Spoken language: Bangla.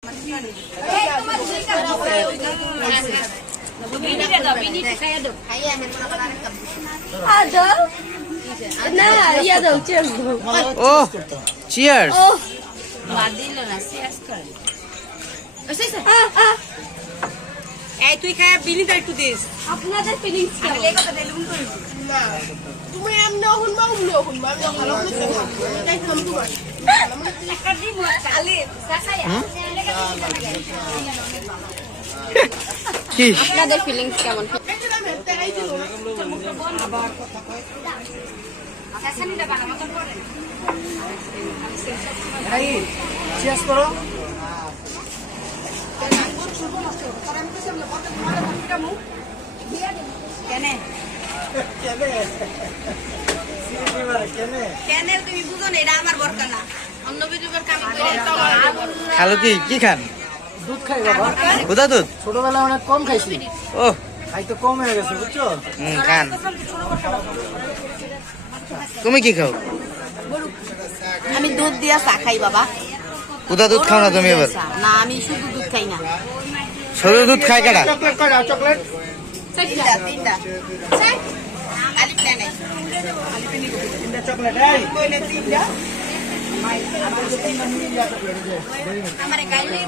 Oh, cheers. এই তুই খায় বিনিটা একটু দিস আপনাদের ফিলিংস আমি লেখা তো দিলুম কই না তুমি এমন হুনবা হুনবা আমি ভালো তাই তুমি তোমার একটা দি মোর কালি সাসায়া কি আপনাদের ফিলিংস কেমন সাসানিটা বানাবো তো পরে এই cheers করো কেন তুমি বুঝো না এটা আমার বরকা না অন্য বিজুবের কাম করে খালো কি খান দুধ খাই বাবা কোথা দুধ ছোটবেলায় অনেক কম খাইছি ও খাই তো কম হয়ে গেছে বুঝছো খান তুমি কি খাও আমি দুধ দিয়া চা খাই বাবা কোথা দুধ খাও না তুমি এবার না আমি শুধু দুধ খাই না সরু দুধ খায় কারা চকলেট করা চকলেট তিনটা আলি প্ল্যানে তিনটা চকলেট এই কইলে তিনটা চকলেট আমারে গাইলে এই